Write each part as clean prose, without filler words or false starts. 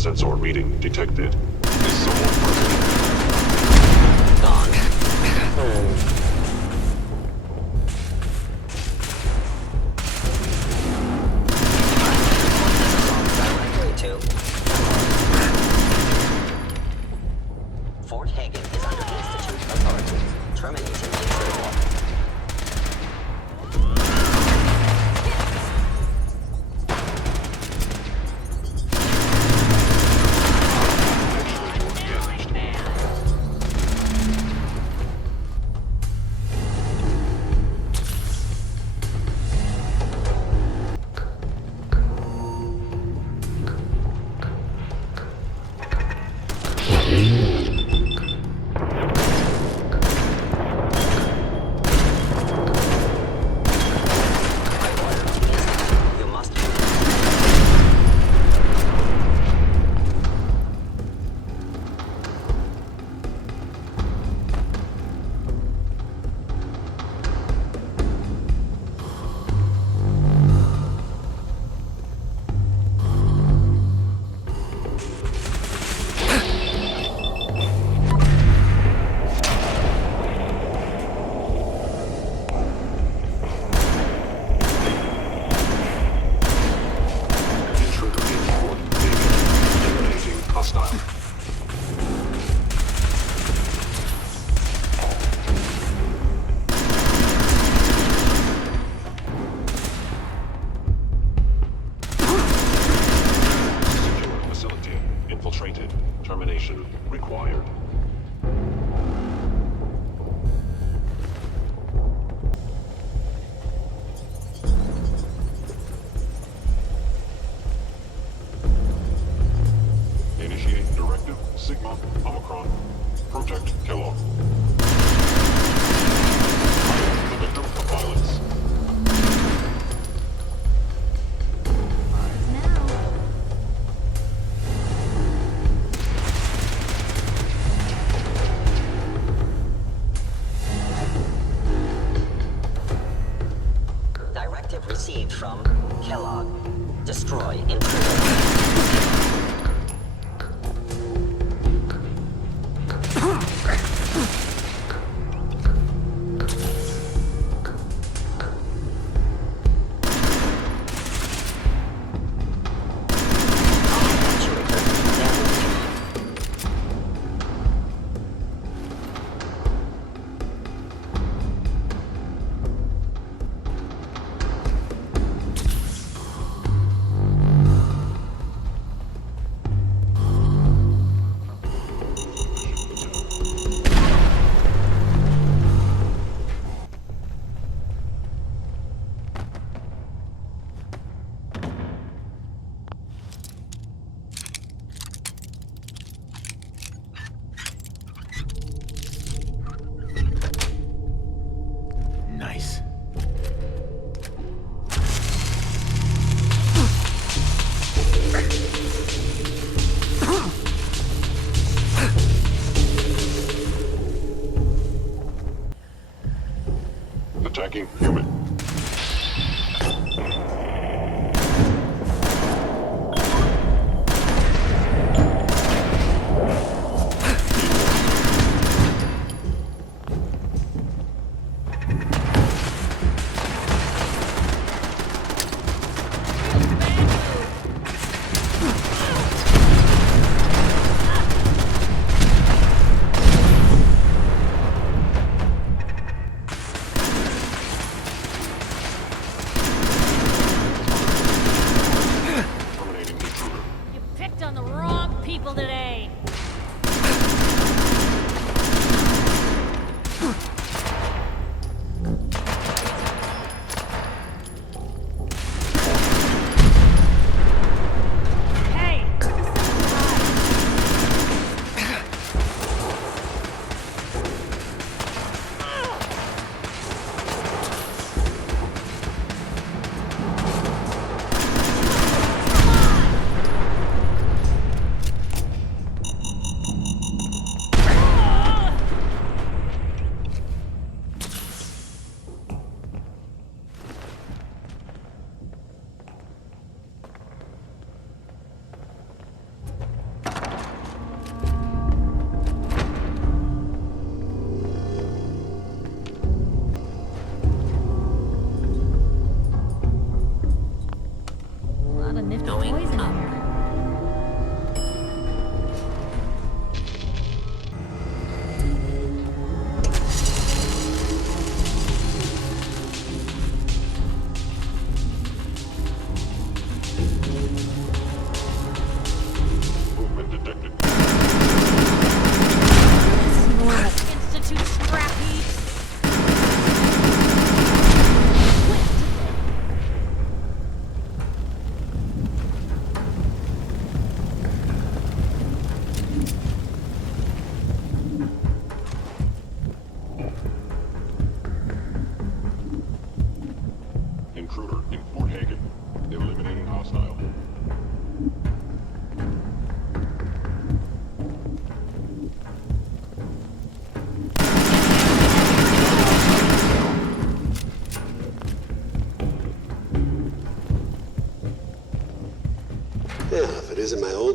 sensor reading detected. Is someone present? Gone. Directly to Fort Hagen is under Institute authority. Terminating intruder. Termination required. Initiate directive Sigma Omicron. Protect Kellogg. The victim of violence. Received from Kellogg. Destroy intruder. Nice. Attacking human.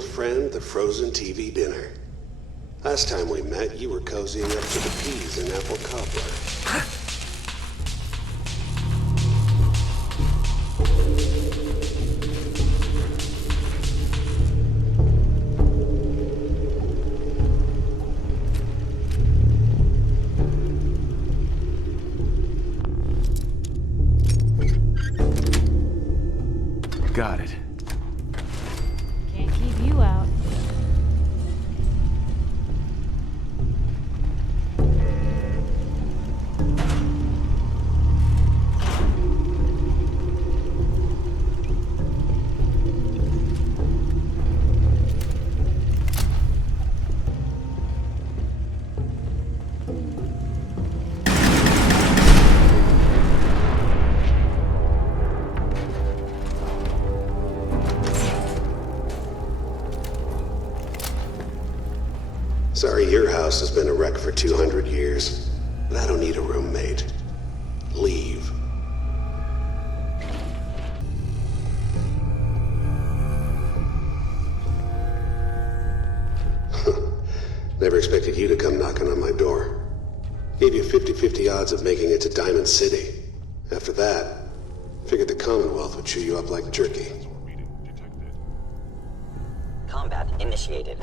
friend, the frozen TV dinner. Last time we met, you were cozying up to the peas and apple cobbler. Got it. Can't keep you out. Sorry your house has been a wreck for 200 years, but I don't need a roommate. Leave. Never expected you to come knocking on my door. Gave you 50-50 odds of making it to Diamond City. After that, figured the Commonwealth would chew you up like jerky. Reading detected. Combat initiated.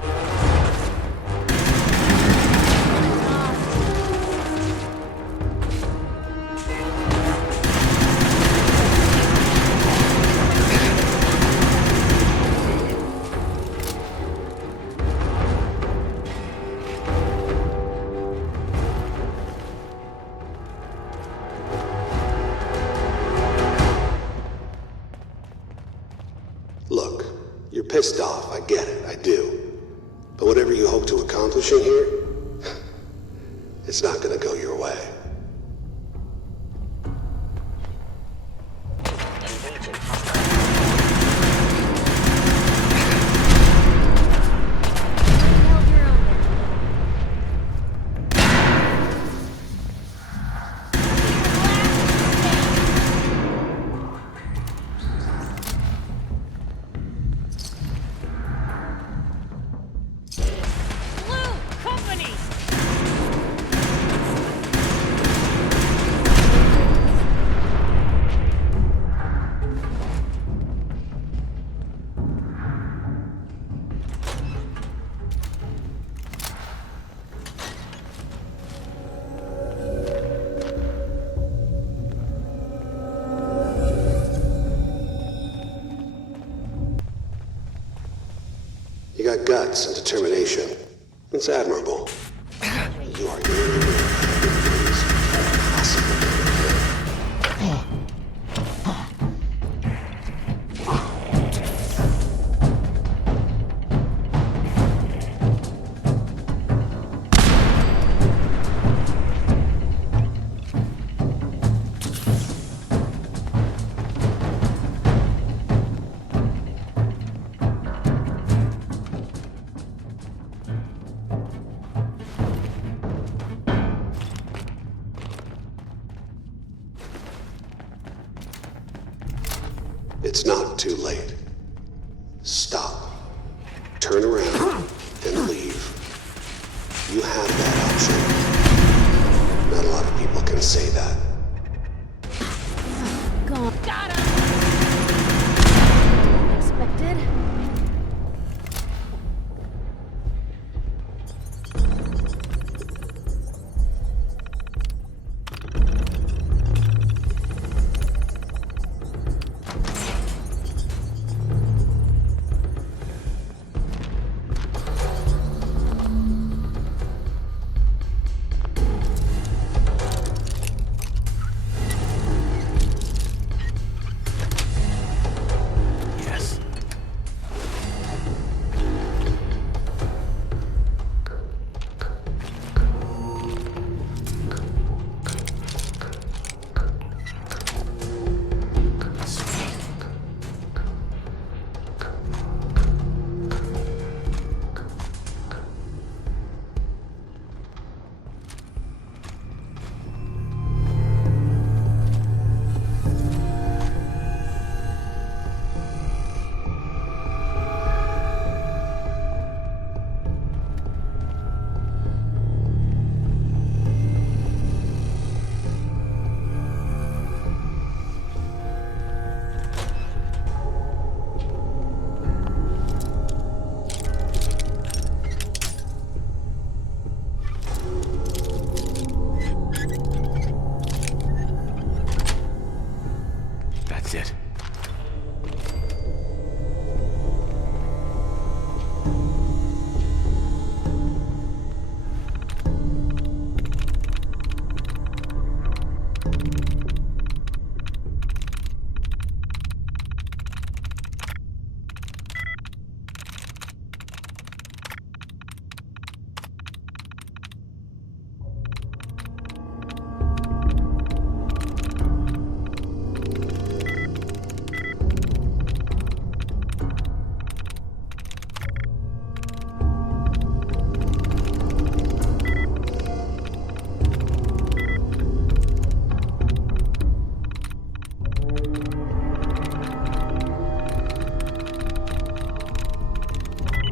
Look, you're pissed off, I get it, I do. But whatever you hope to accomplish in here, it's not gonna go your way. Engaging hostile. Held your own there. Blue Company! You got guts and determination. It's admirable. You are It's not too late. Stop. Turn around and leave. You have that option. Not a lot of people can say that. Gone. Got him! Expected.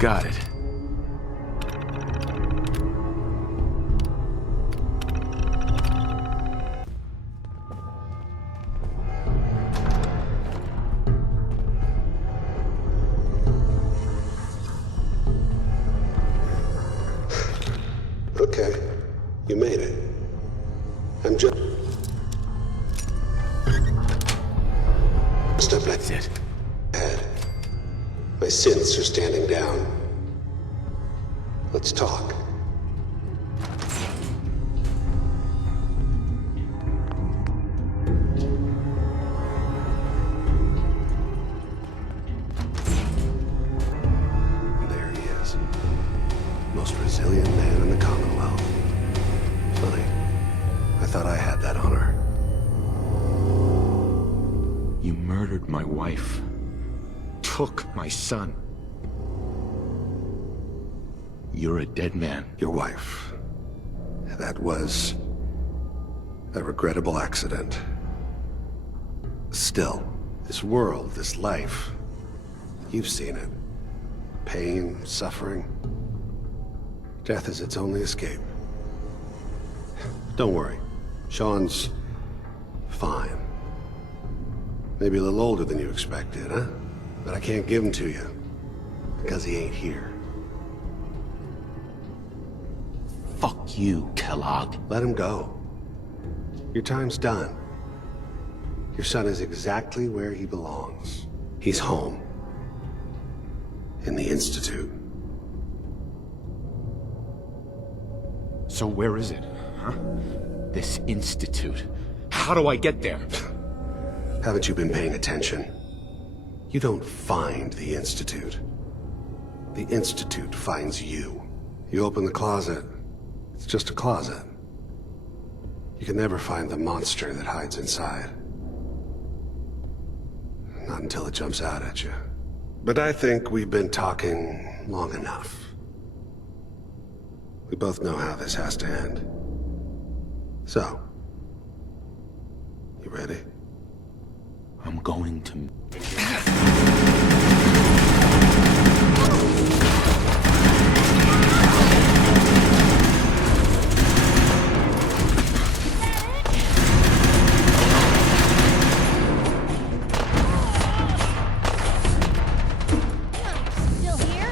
Got it. Okay, you made it. I'm just up That's it. ahead. My synths are standing down. Let's talk. There he is. Most resilient man in the Commonwealth. Funny. I thought I had that honor. You murdered my wife. Took my son. You're a dead man. Your wife. That was a regrettable accident. Still, this world, this life, you've seen it. Pain, suffering. Death is its only escape. Don't worry. Sean's fine. Maybe a little older than you expected, huh? But I can't give him to you, because he ain't here. Fuck you, Kellogg. Let him go. Your time's done. Your son is exactly where he belongs. He's home. In the Institute. So where is it, huh? This institute. How do I get there? Haven't you been paying attention? You don't find the Institute. The Institute finds you. You open the closet, it's just a closet. You can never find the monster that hides inside. Not until it jumps out at you. But I think we've been talking long enough. We both know how this has to end. So, you ready? I'm going to... Still here?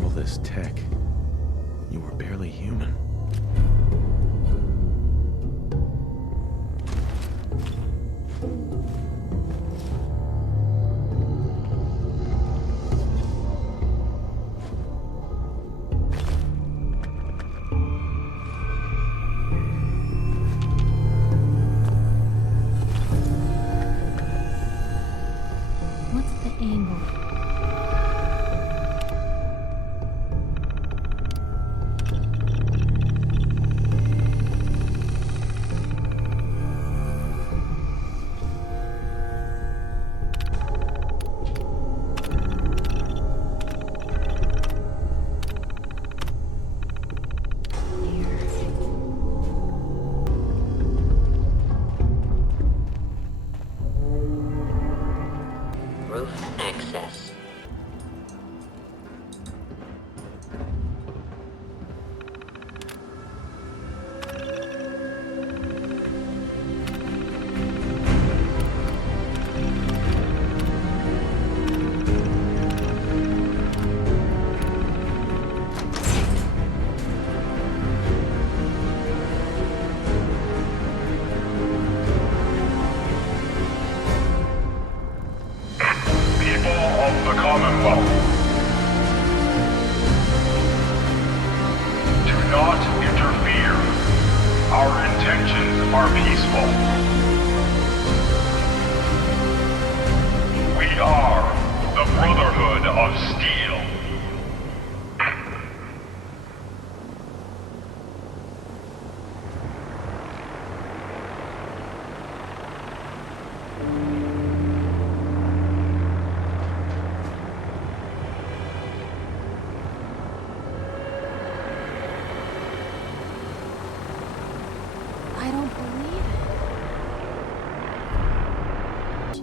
All this tech. You were barely human. What's the angle? Roof access. People of the Commonwealth, do not interfere. Our intentions are peaceful. We are the Brotherhood of Steel.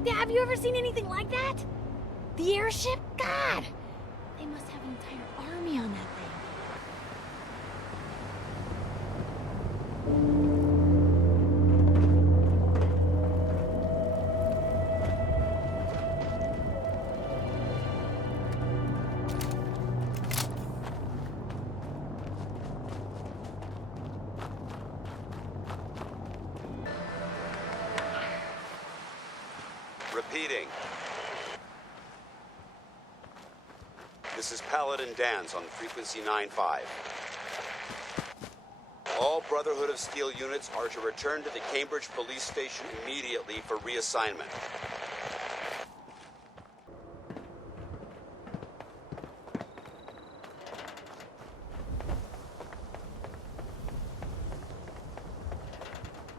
Have you ever seen anything like that? The airship? God! They must have an entire army on that thing. Repeating. This is Paladin Dan's on frequency 9-5. All Brotherhood of Steel units are to return to the Cambridge police station immediately for reassignment.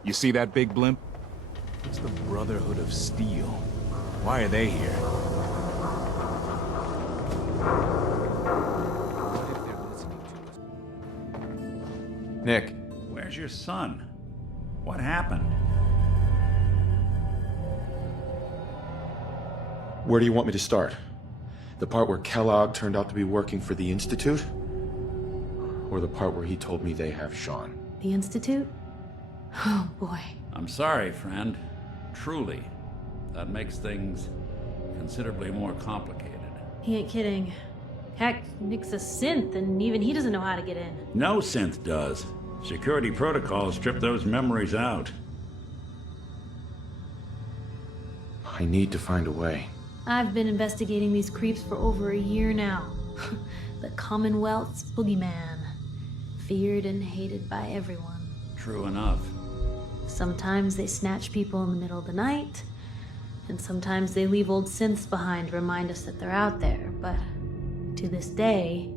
You see that big blimp? It's the Brotherhood of Steel. Why are they here? What if they're listening to us? Nick. Where's your son? What happened? Where do you want me to start? The part where Kellogg turned out to be working for the Institute? Or the part where he told me they have Sean? The Institute? Oh, boy. I'm sorry, friend. Truly. That makes things considerably more complicated. He ain't kidding. Heck, Nick's a synth, and even he doesn't know how to get in. No synth does. Security protocols strip those memories out. I need to find a way. I've been investigating these creeps for over a year now. The Commonwealth's boogeyman. Feared and hated by everyone. True enough. Sometimes they snatch people in the middle of the night, and sometimes they leave old synths behind to remind us that they're out there. But to this day,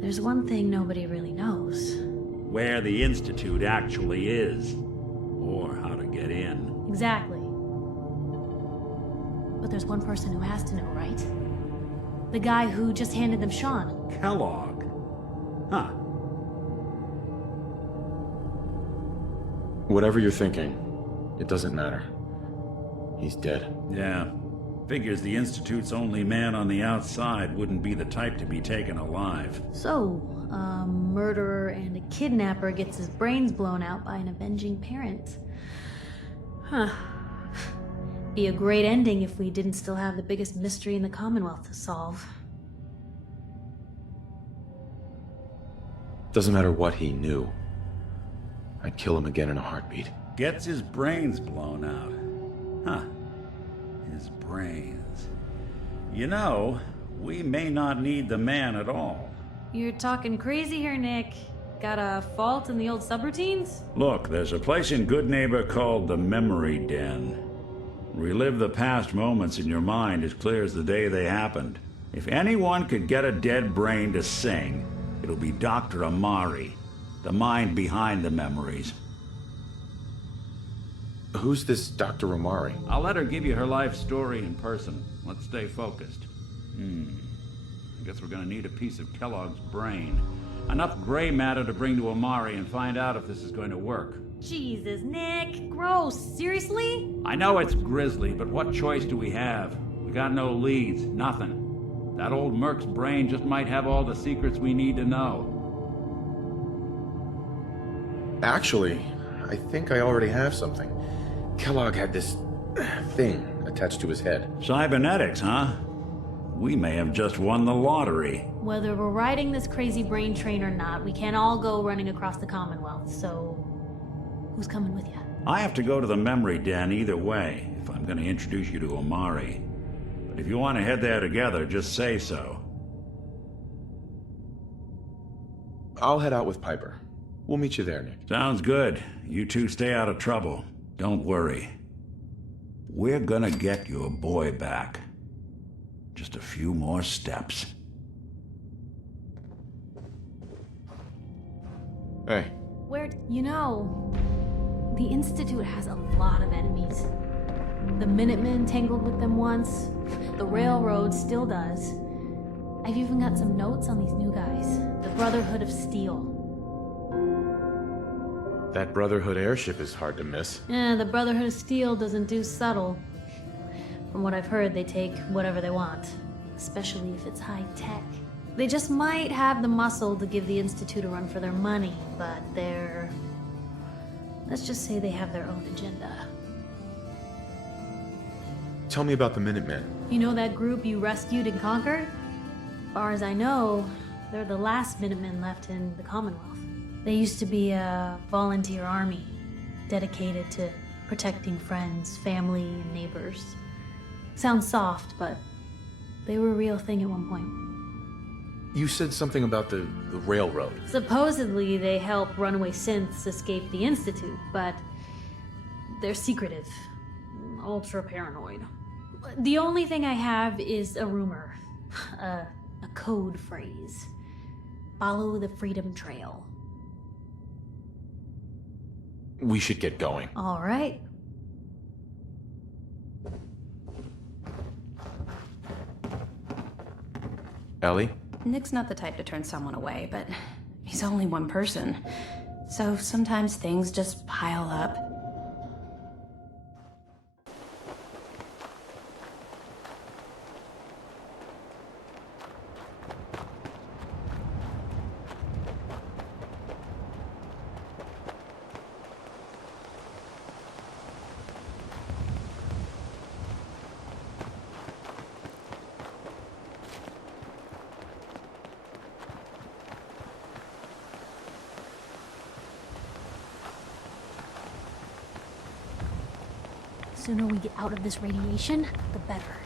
there's one thing nobody really knows. Where the Institute actually is. Or how to get in. Exactly. But there's one person who has to know, right? The guy who just handed them Sean. Kellogg. Huh. Whatever you're thinking, it doesn't matter. He's dead. Yeah. Figures the Institute's only man on the outside wouldn't be the type to be taken alive. So, a murderer and a kidnapper gets his brains blown out by an avenging parent. Huh. Be a great ending if we didn't still have the biggest mystery in the Commonwealth to solve. Doesn't matter what he knew. I'd kill him again in a heartbeat. Gets his brains blown out. Huh. His brains. You know, we may not need the man at all. You're talking crazy here, Nick. Got a fault in the old subroutines? Look, there's a place in Good Neighbor called the Memory Den. Relive the past moments in your mind as clear as the day they happened. If anyone could get a dead brain to sing, it'll be Dr. Amari, the mind behind the memories. Who's this Dr. Amari? I'll let her give you her life story in person. Let's stay focused. I guess we're gonna need a piece of Kellogg's brain. Enough gray matter to bring to Amari and find out if this is going to work. Jesus, Nick. Gross. Seriously? I know it's grisly, but what choice do we have? We got no leads, nothing. That old Merc's brain just might have all the secrets we need to know. Actually, I think I already have something. Kellogg had this thing attached to his head. Cybernetics, huh? We may have just won the lottery. Whether we're riding this crazy brain train or not, we can't all go running across the Commonwealth, so who's coming with you? I have to go to the Memory Den either way, if I'm going to introduce you to Amari. But if you want to head there together, just say so. I'll head out with Piper. We'll meet you there, Nick. Sounds good. You two stay out of trouble. Don't worry. We're gonna get your boy back. Just a few more steps. Hey. Where, you know, the Institute has a lot of enemies. The Minutemen tangled with them once. The Railroad still does. I've even got some notes on these new guys. The Brotherhood of Steel. That Brotherhood airship is hard to miss. The Brotherhood of Steel doesn't do subtle. From what I've heard, they take whatever they want, especially if it's high tech. They just might have the muscle to give the Institute a run for their money, but they're... let's just say they have their own agenda. Tell me about the Minutemen. You know that group you rescued and conquered? As far as I know, they're the last Minutemen left in the Commonwealth. They used to be a volunteer army, dedicated to protecting friends, family, and neighbors. Sounds soft, but they were a real thing at one point. You said something about the railroad. Supposedly, they help runaway synths escape the Institute, but they're secretive, ultra paranoid. The only thing I have is a rumor, a code phrase. Follow the Freedom Trail. We should get going. All right. Ellie? Nick's not the type to turn someone away, but he's only one person. So sometimes things just pile up. The sooner we get out of this radiation, the better.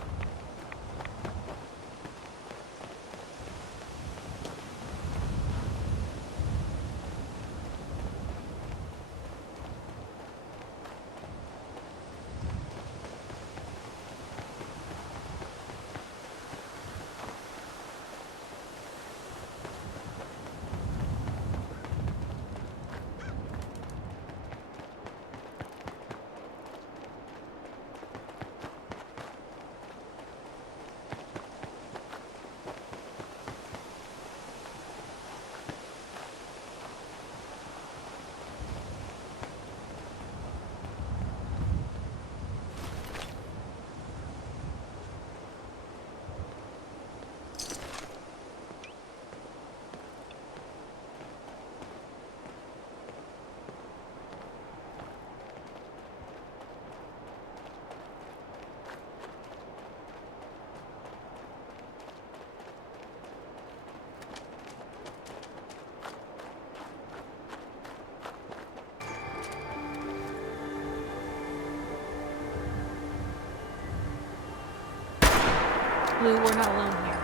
Blue, we're not alone here.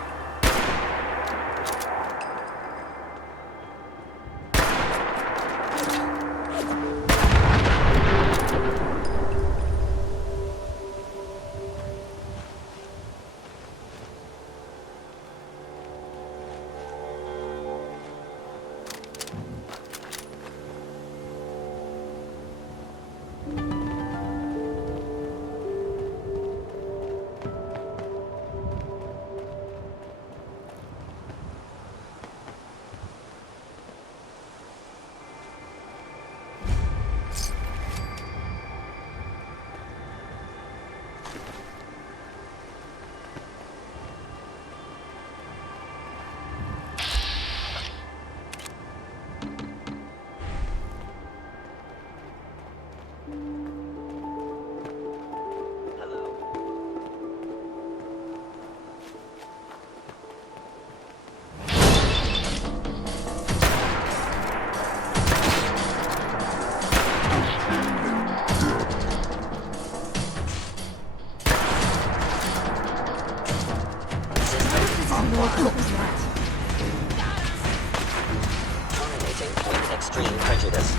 Terminating with extreme prejudice.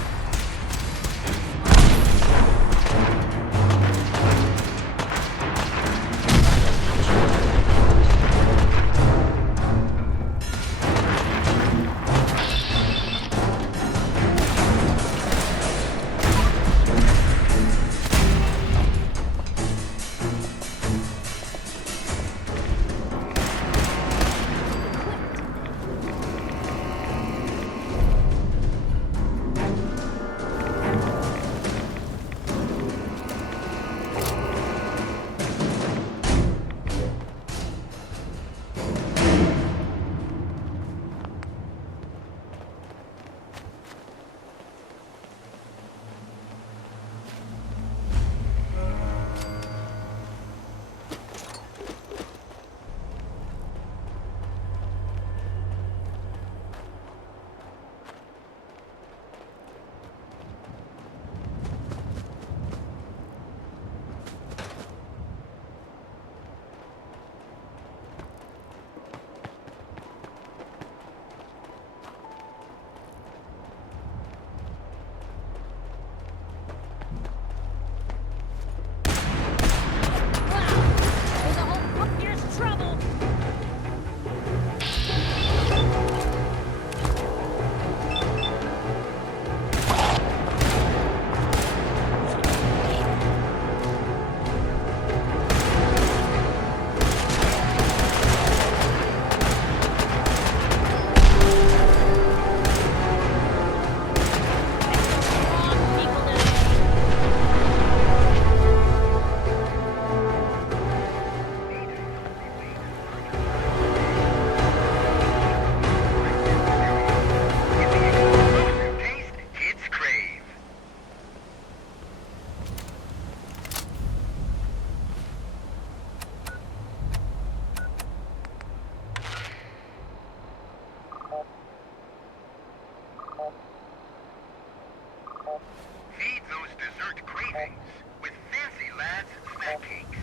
savings with Fancy Lads snack cakes.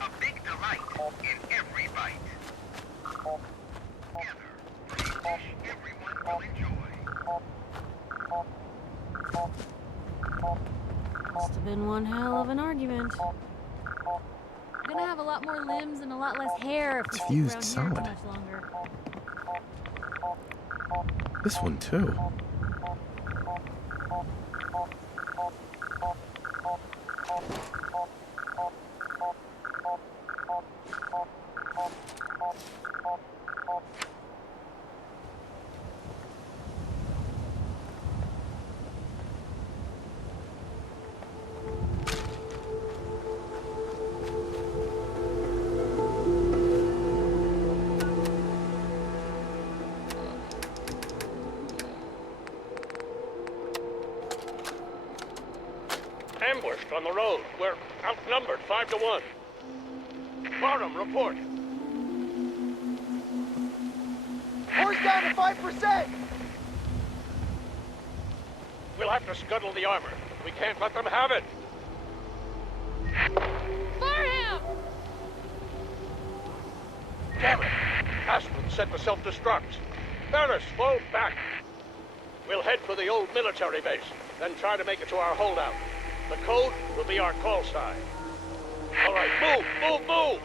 A big delight in every bite. Together for a dish everyone will enjoy. Must have been one hell of an argument. I'm gonna have a lot more limbs and a lot less hair if we stick fused around solid. here too much longer. This one too. Ambushed on the road. We're outnumbered 5 to 1. Bottom, report. Horse down to 5%! We'll have to scuttle the armor. We can't let them have it. Fire him! Damn it! Aspen set the self-destruct. Barris, fall back. We'll head for the old military base, then try to make it to our holdout. The code will be our call sign. All right, move, move, move!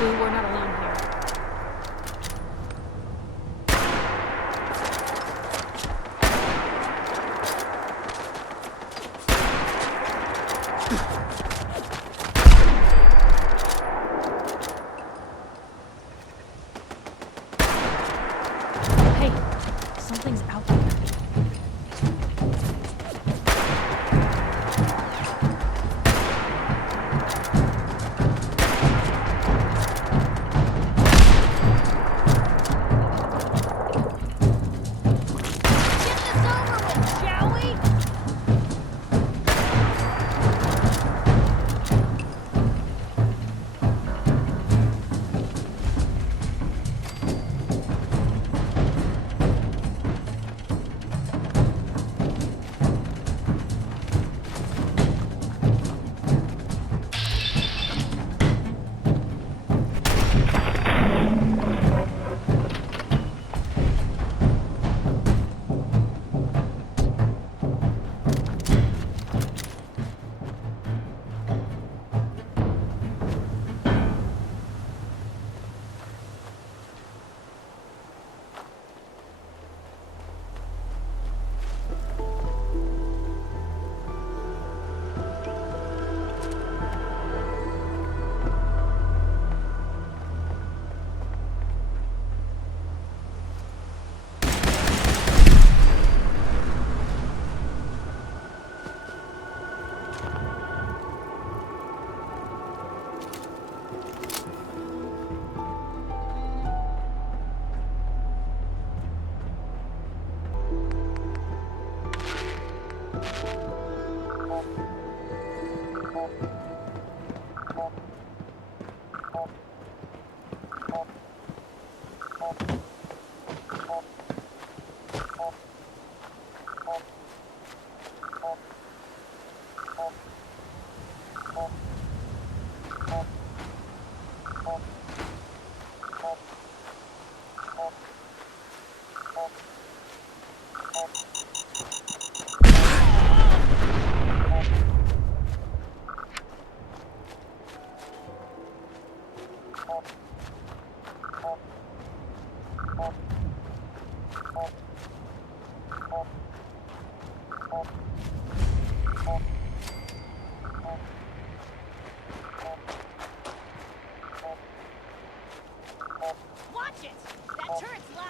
We're not alone here. Hey, something's out there. Watch it! That turret's loud!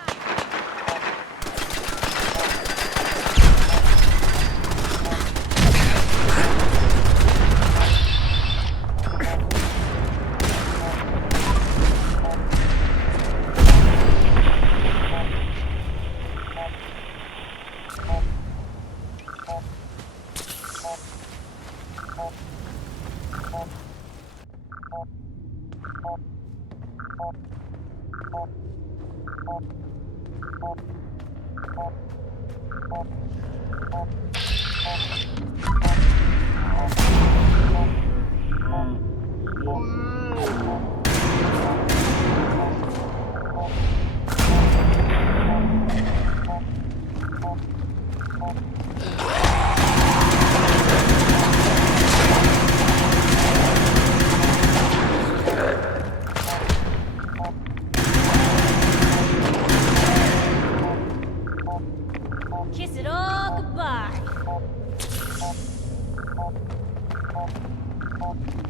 Kiss it all goodbye.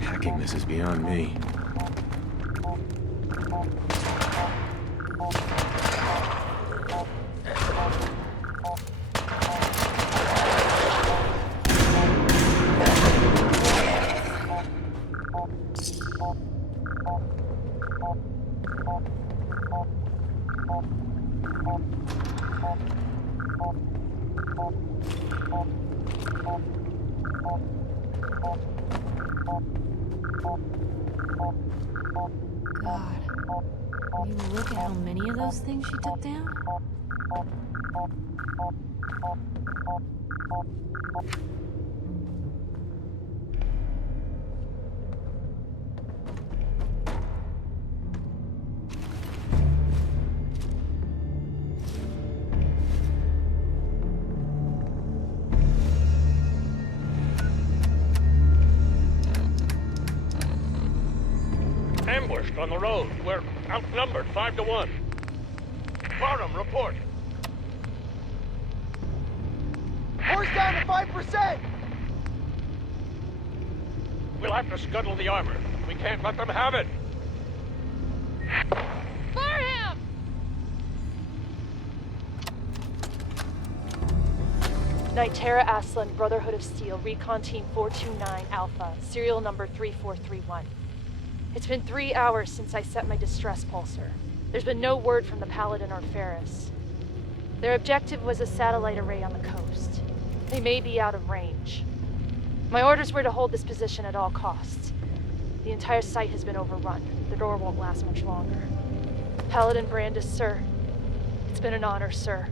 Hacking this is beyond me. God. Can you look at how many of those things she took down? Ambushed on the road. We're outnumbered 5 to 1. Barnum, report. Horse down to 5%! We'll have to scuttle the armor. We can't let them have it. Fire him! Nitera Aslan, Brotherhood of Steel, Recon Team 429 Alpha, serial number 3431. It's been 3 hours since I set my distress pulsar. There's been no word from the Paladin or Ferris. Their objective was a satellite array on the coast. They may be out of range. My orders were to hold this position at all costs. The entire site has been overrun. The door won't last much longer. Paladin Brandis, sir. It's been an honor, sir.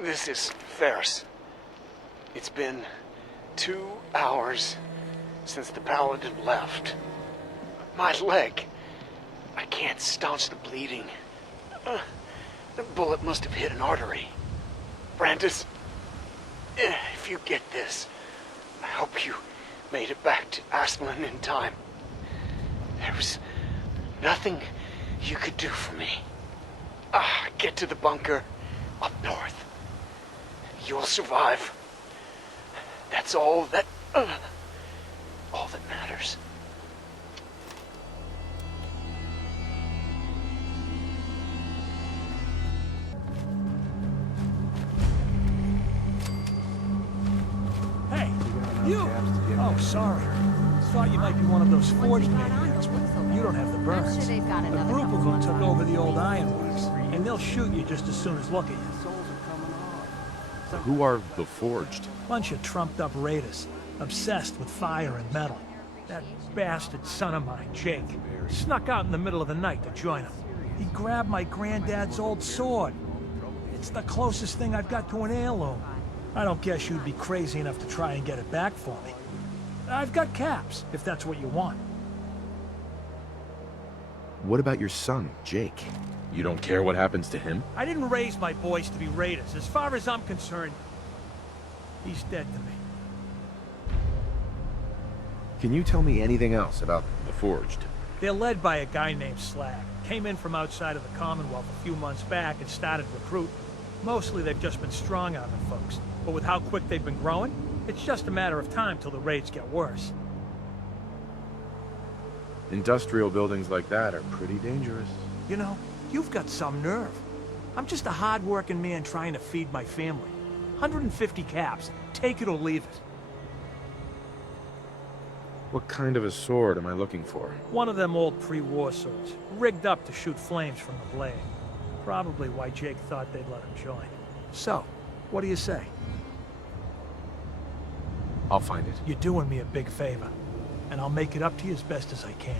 This is Ferris. It's been 2 hours since the paladin left. My leg. I can't staunch the bleeding. The bullet must have hit an artery. Brandis, if you get this, I hope you made it back to Aslan in time. There was nothing you could do for me. Get to the bunker up north. You'll survive. That's all that matters. Hey, you! Oh, sorry. Thought you might be one of those forged maniacs, but you don't have the burns. A group of them took over the old ironworks, and they'll shoot you just as soon as look at you. Who are the Forged? Bunch of trumped-up raiders, obsessed with fire and metal. That bastard son of mine, Jake, snuck out in the middle of the night to join them. He grabbed my granddad's old sword. It's the closest thing I've got to an heirloom. I don't guess you'd be crazy enough to try and get it back for me. I've got caps, if that's what you want. What about your son, Jake? You don't care what happens to him? I didn't raise my boys to be raiders. As far as I'm concerned, he's dead to me. Can you tell me anything else about the Forged? They're led by a guy named Slag. Came in from outside of the Commonwealth a few months back and started recruiting. Mostly they've just been strong-arming folks. But with how quick they've been growing, it's just a matter of time till the raids get worse. Industrial buildings like that are pretty dangerous. You know, you've got some nerve. I'm just a hard-working man trying to feed my family. 150 caps. Take it or leave it. What kind of a sword am I looking for? One of them old pre-war swords, rigged up to shoot flames from the blade. Probably why Jake thought they'd let him join. So, what do you say? I'll find it. You're doing me a big favor, and I'll make it up to you as best as I can.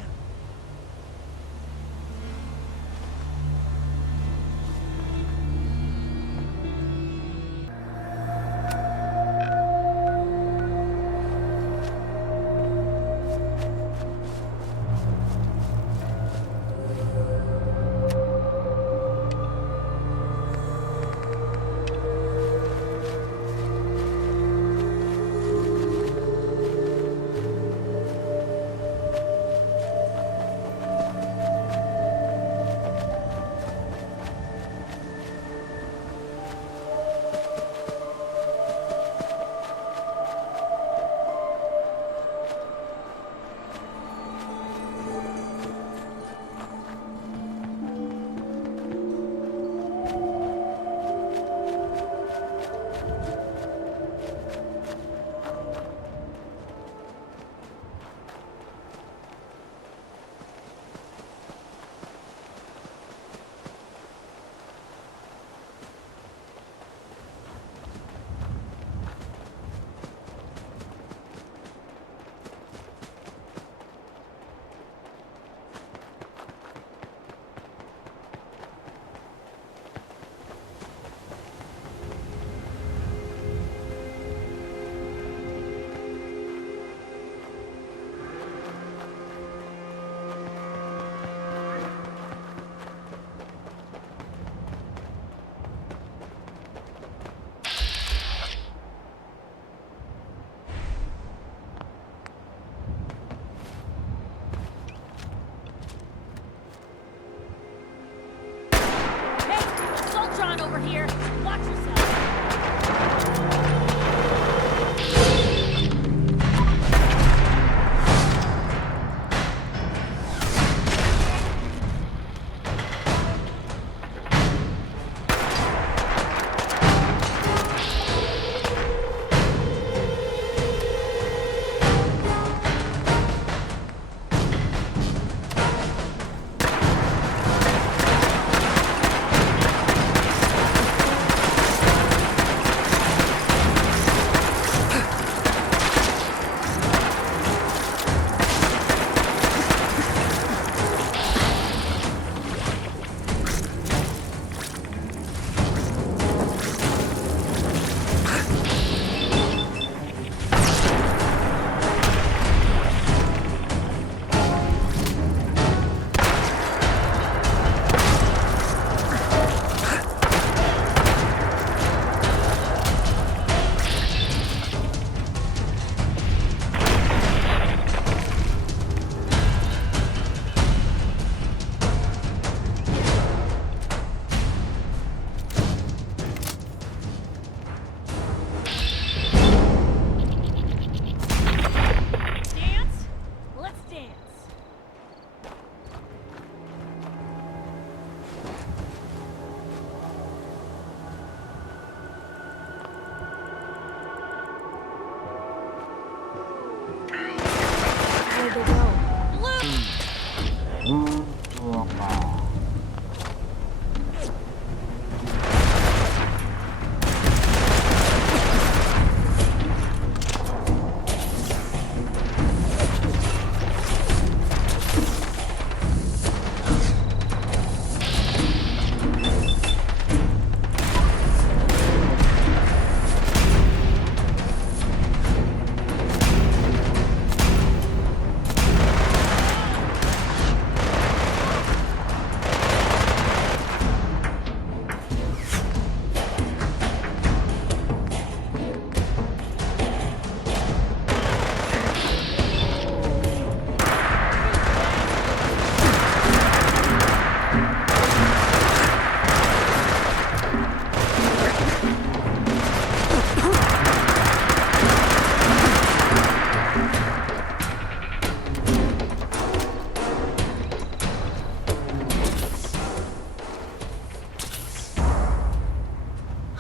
Over here. Watch yourself.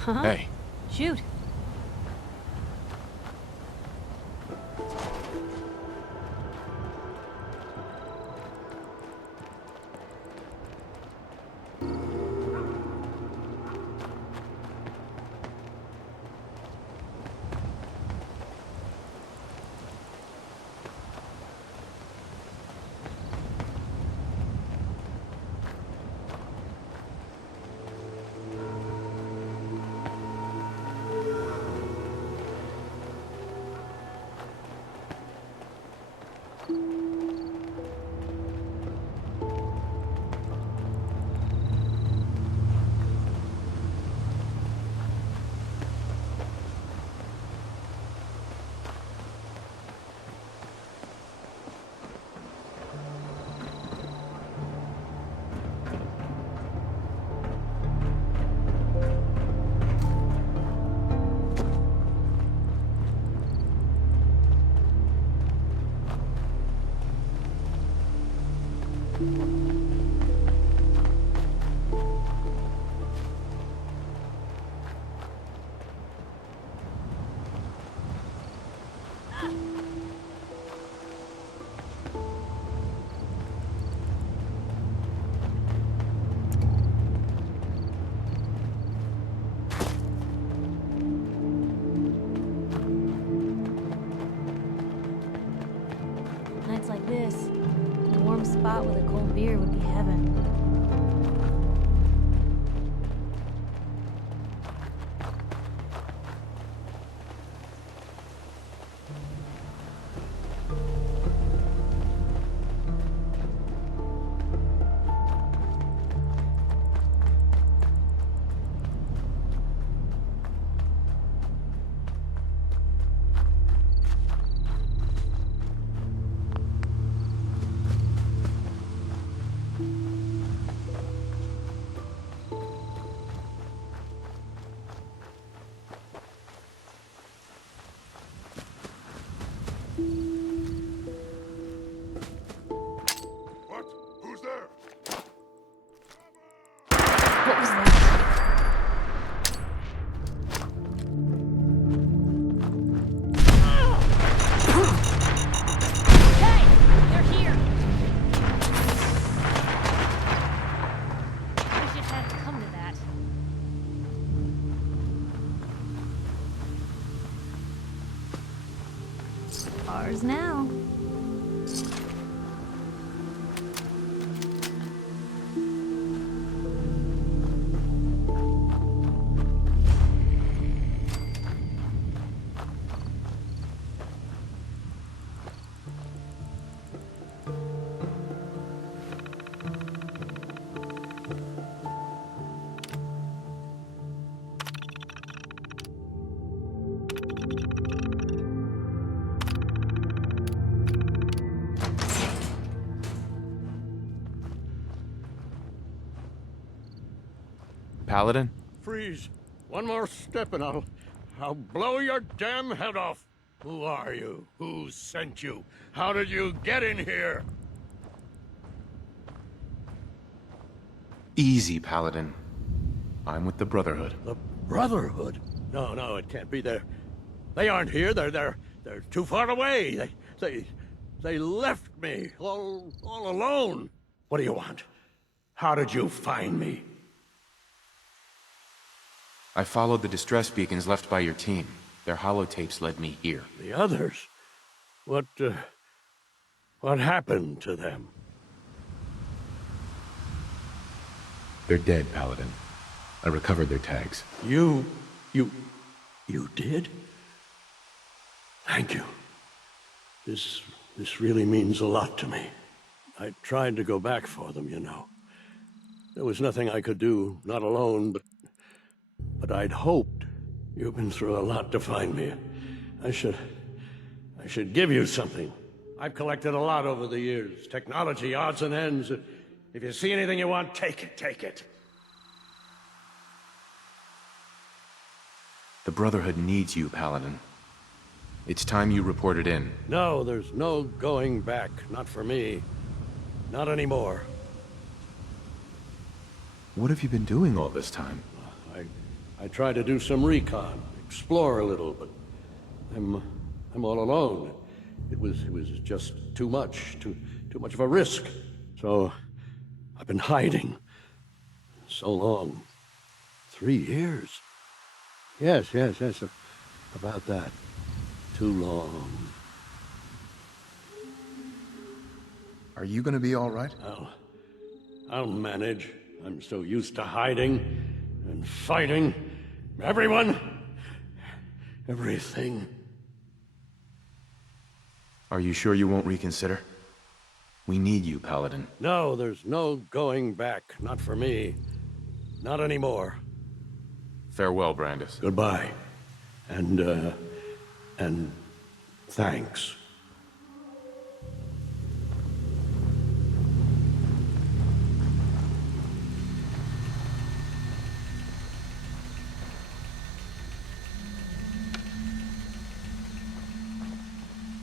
Huh? Hey. Shoot. Nights like this, a warm spot with a cold beer would be heaven. What was that? Hey! They're here! Wish it hadn't come to that. Ours now. Paladin? Freeze. One more step and I'll blow your damn head off. Who are you? Who sent you? How did you get in here? Easy, Paladin. I'm with the Brotherhood. The Brotherhood? No, it can't be. They aren't here. They're too far away. They left me all alone. What do you want? How did you find me? I followed the distress beacons left by your team. Their holotapes led me here. The others? What happened to them? They're dead, Paladin. I recovered their tags. You did? Thank you. This really means a lot to me. I tried to go back for them, you know. There was nothing I could do, not alone, but I'd hoped. You've been through a lot to find me. I should give you something. I've collected a lot over the years. Technology, odds and ends. If you see anything you want, take it. The Brotherhood needs you, Paladin. It's time you reported in. No, there's no going back. Not for me. Not anymore. What have you been doing all this time? I I tried to do some recon, explore a little, but I'm all alone. It was just too much of a risk. So I've been hiding so long. 3 years. Yes, about that. Too long. Are you gonna be all right? I'll manage. I'm so used to hiding and fighting. Everyone. Everything. Are you sure you won't reconsider? We need you, Paladin. No, there's no going back. Not for me. Not anymore. Farewell, Brandis. Goodbye. And thanks.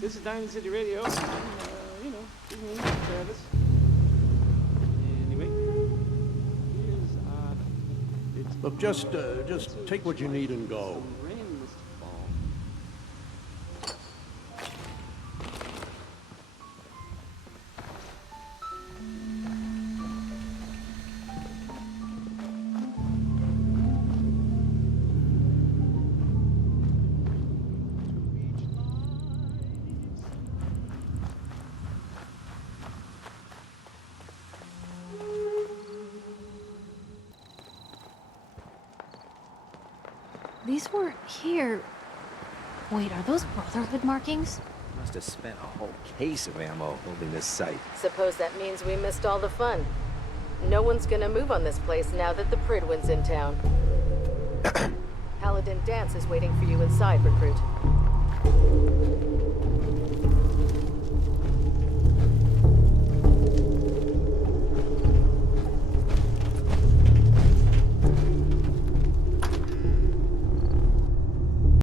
This is Diamond City Radio. This is me, Travis. Anyway, Look, just take what you need and go. These weren't here. Wait, are those Brotherhood markings? Must have spent a whole case of ammo holding this site. Suppose that means we missed all the fun. No one's gonna move on this place now that the Pridwin's in town. Paladin Dance is waiting for you inside, recruit.